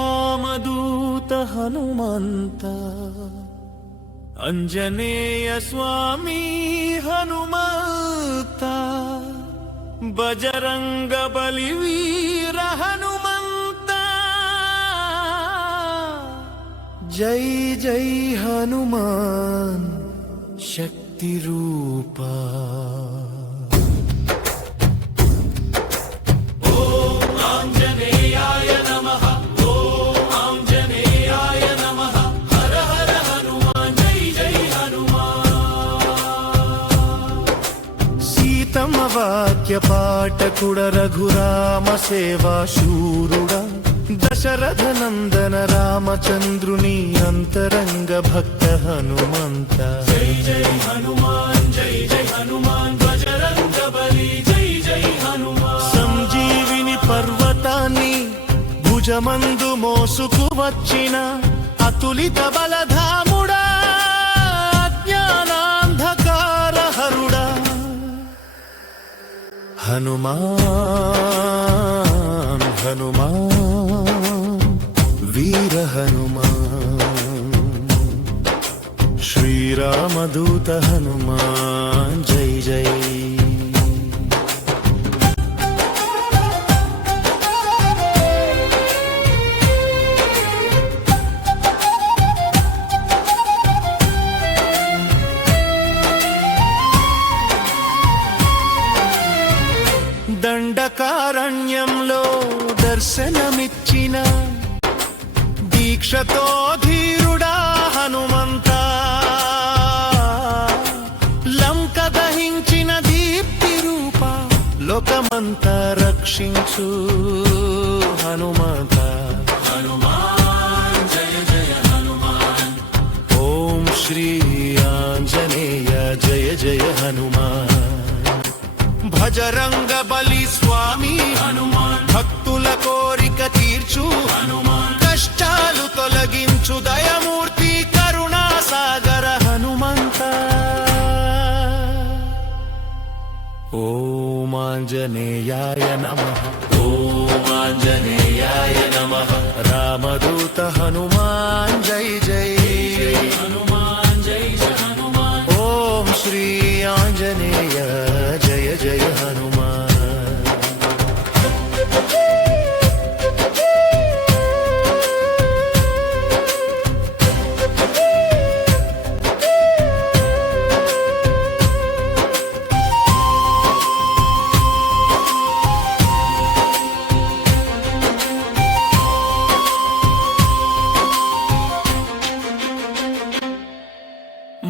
ಶ್ರೀರಾಮದೂತ ಹನುಮಂತ ಅಂಜನೇಯ ಸ್ವಾಮಿ ಹನುಮಂತ ಬಜರಂಗ ಬಲಿ ವೀರ ಹನುಮಂತ ಜೈ ಜೈ ಹನುಮಾನ್ ಶಕ್ತಿ ರೂಪ వాక్య పాఠకుడ రఘురామ సేవా శూరుడ దశరథ నందన రామచంద్రుని అంతరంగ భక్త హనుమంత జై జై హనుమాన్ జై జై హనుమాన్ బజరంగ బలి జై జై హనుమాన్ సంజీవిని పర్వతాన్ని భుజమందు మోసుకు వచ్చిన అతులిత బలధాముడా అజ్ఞానాంధకార హరుడా हनुमान हनुमान वीर हनुमान श्री रामदूत हनुमान जय जय దండకారణ్యంలో దర్శనమిచ్చిన దీక్షతో ధీరుడా హనుమంత లంక దహించిన దీప్తి రూప లోకమంతా రక్షించు హనుమంత హనుమాన్ జయ జయ హనుమాన్ ఓం శ్రీ ఆంజనేయ జయ జయ హనుమాన్ భజరంగ బలి స్వామి హనుమాన్ భక్తుల కోరిక తీర్చు హనుమాన్ కష్టాలు తొలగించు దయమూర్తి కరుణా సాగర హనుమంత ఓం ఆంజనేయాయ నమః ఓం ఆంజనేయాయ నమః రామదూత హనుమాన్ జై జై హనుమాన్ జై జై హనుమాన్ ఓం శ్రీ ఆంజనేయ జయ జయ హనుమాన్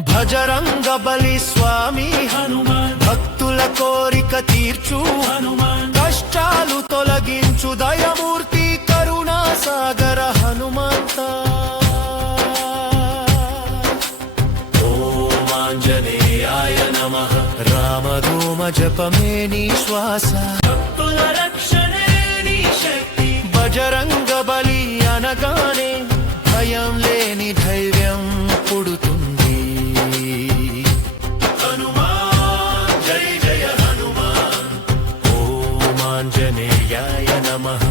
భజరంగ బలి స్వామి హనుమాన్ భక్తుల కోరిక తీర్చు హనుమాన్ కష్టాలు తొలగించు దయమూర్తి కరుణా సాగర హనుమంత ఓం ఆంజనేయాయ నమః రామధూమ జపమే నీ శ్వాస భక్తుల రక్షణే నీ శక్తి బజరంగ బలి అనగానే భయం లేని ధైర్యం పుడుతుంది हनुमान जय जय हनुमान ओम आंजनेयाय नमः।